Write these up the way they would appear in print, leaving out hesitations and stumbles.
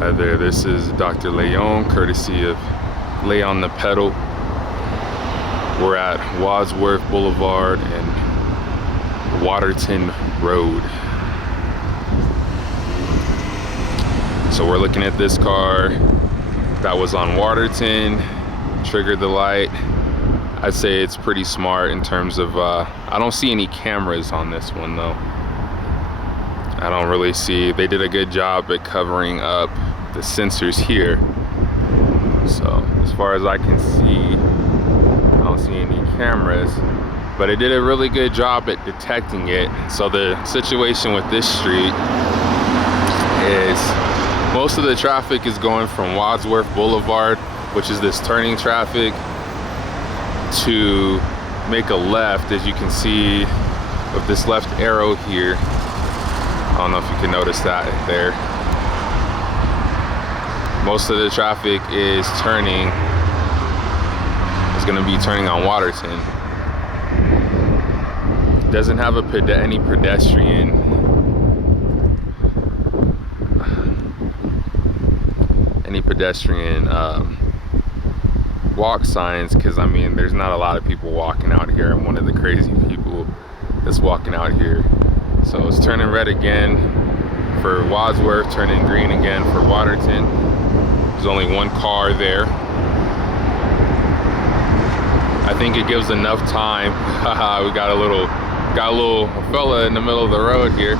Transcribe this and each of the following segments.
Hi there, this is Dr. Léon, courtesy of Léon the Pedal. We're at Wadsworth Boulevard and Waterton Road. So we're looking at this car that was on Waterton, triggered the light. I'd say it's pretty smart in terms of, I don't see any cameras on this one though. I don't really see, they did a good job at covering up the sensors here. So as far as I can see, I don't see any cameras, but it did a really good job at detecting it. So the situation with this street is most of the traffic is going from Wadsworth Boulevard, which is this turning traffic, to make a left, as you can see with this left arrow here. I don't know if you can notice that there. Most of the traffic is turning, is going to be turning on Waterton. Doesn't have any pedestrian walk signs, because I mean there's not a lot of people walking out here. I'm one of the crazy people that's walking out here. So it's turning red again for Wadsworth, turning green again for Waterton. There's only one car there. I think it gives enough time. We got a little fella in the middle of the road here.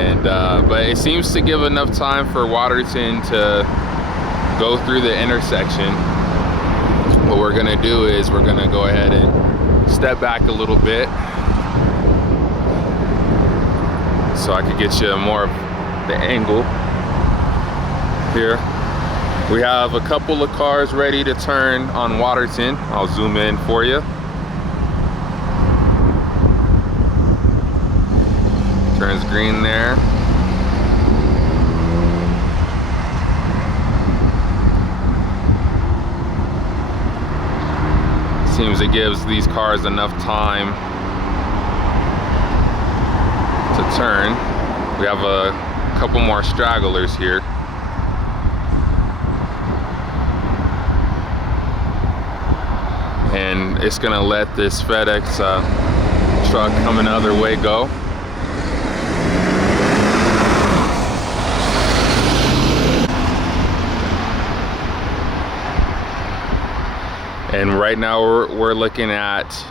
And but it seems to give enough time for Waterton to go through the intersection. What we're gonna do is we're gonna go ahead and step back a little bit so I could get you more of the angle here. We have a couple of cars ready to turn on Waterton. I'll zoom in for you. Turns green there. Seems it gives these cars enough time to turn. We have a couple more stragglers here. And it's gonna let this FedEx truck coming the other way go. And right now we're looking at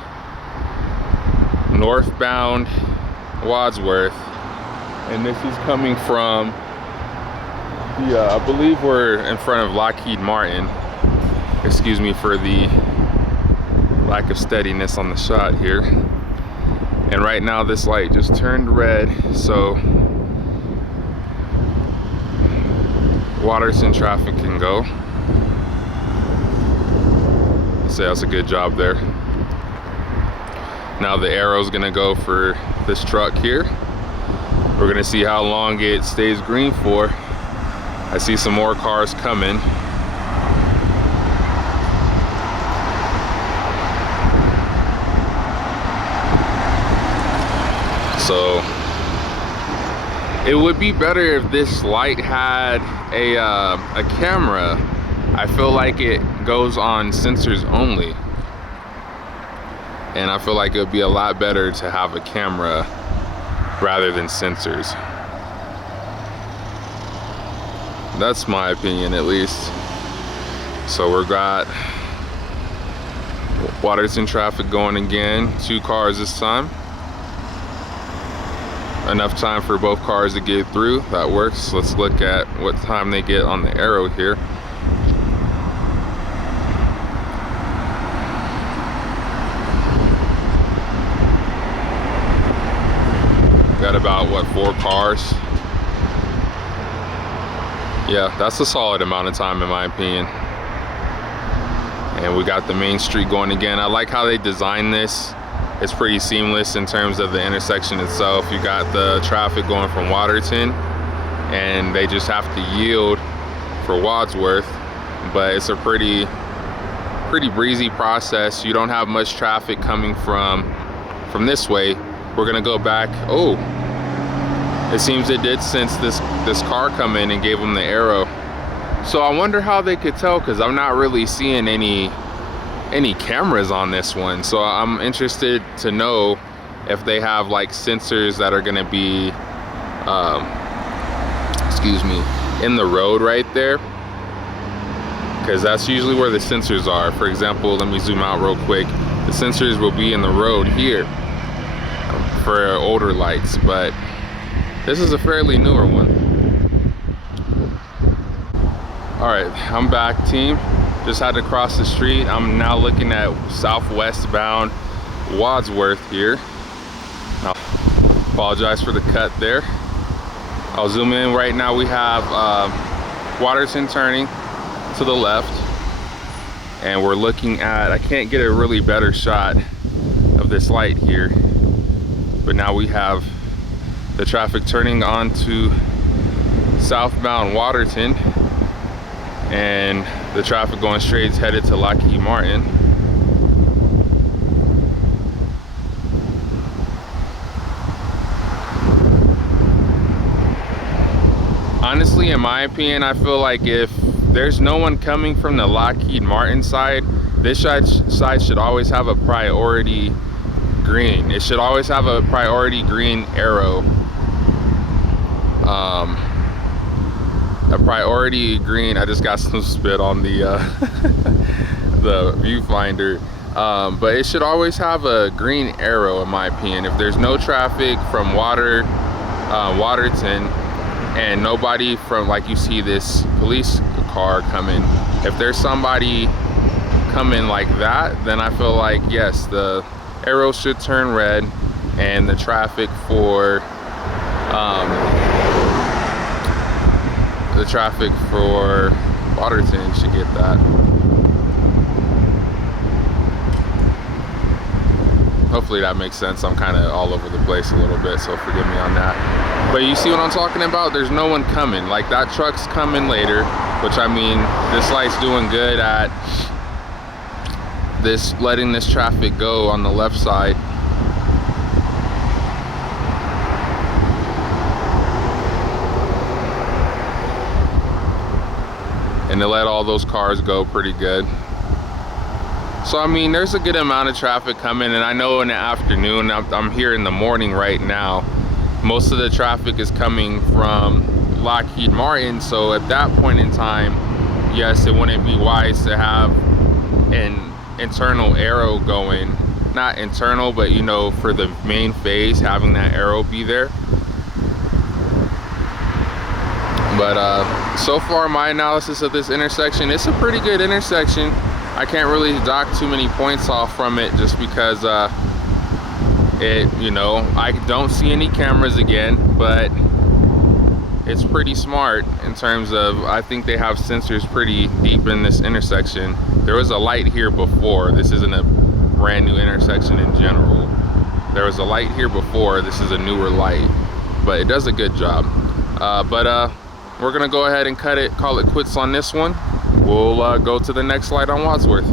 northbound Wadsworth, and this is coming from the, I believe we're in front of Lockheed Martin. Excuse me for the lack of steadiness on the shot here. And right now this light just turned red, so Waterton traffic can go. So that's a good job there. Now the arrow's gonna go for this truck here. We're gonna see how long it stays green for. I see some more cars coming. So it would be better if this light had a camera. I feel like it goes on sensors only, and I feel like it would be a lot better to have a camera rather than sensors. That's my opinion, at least. So we've got Waterton traffic going again, 2 cars this time. Enough time for both cars to get through. That works. Let's look at what time they get on the arrow here. Got about, what, 4 cars? Yeah, that's a solid amount of time in my opinion. And we got the main street going again. I like how they designed this. It's pretty seamless in terms of the intersection itself. You got the traffic going from Waterton, and they just have to yield for Wadsworth. But it's a pretty breezy process. You don't have much traffic coming from this way. We're gonna go back. Oh, It seems it did sense this car come in and gave them the arrow. So I wonder how they could tell, because I'm not really seeing any cameras on this one. So I'm interested to know if they have like sensors that are going to be excuse me, in the road right there, because that's usually where the sensors are. For example, let me zoom out real quick. The sensors will be in the road here for older lights, but this is a fairly newer one. All right, I'm back, team. Just had to cross the street. I'm now looking at southwest bound Wadsworth here. I apologize for the cut there. I'll zoom in. Right now we have Waterton turning to the left, and we're looking at, I can't get a really better shot of this light here, but now we have the traffic turning onto southbound Waterton, and the traffic going straight is headed to Lockheed Martin. Honestly, in my opinion, I feel like if there's no one coming from the Lockheed Martin side, this side should always have a priority green. It should always have a priority green arrow. A priority green, I just got some spit on the the viewfinder. But it should always have a green arrow, in my opinion. If there's no traffic from Waterton, and nobody from, like you see this police car coming, if there's somebody coming like that, then I feel like, yes, the arrow should turn red, and the traffic for Waterton should get that. Hopefully that makes sense. I'm kind of all over the place a little bit, so forgive me on that. But you see what I'm talking about? There's no one coming. Like, that truck's coming later, which, I mean, this light's doing good at this, letting this traffic go on the left side. And to let all those cars go pretty good. So, I mean, there's a good amount of traffic coming, and I know in the afternoon, I'm here in the morning right now, most of the traffic is coming from Lockheed Martin. So at that point in time, yes, it wouldn't be wise to have an internal arrow going. Not internal, but, you know, for the main phase, having that arrow be there. But so far, my analysis of this intersection, it's a pretty good intersection. I can't really dock too many points off from it, just because you know, I don't see any cameras again, but it's pretty smart in terms of, I think they have sensors pretty deep in this intersection. There was a light here before. This isn't a brand new intersection in general. There was a light here before. This is a newer light, but it does a good job. We're gonna go ahead and call it quits on this one. We'll go to the next light on Wadsworth.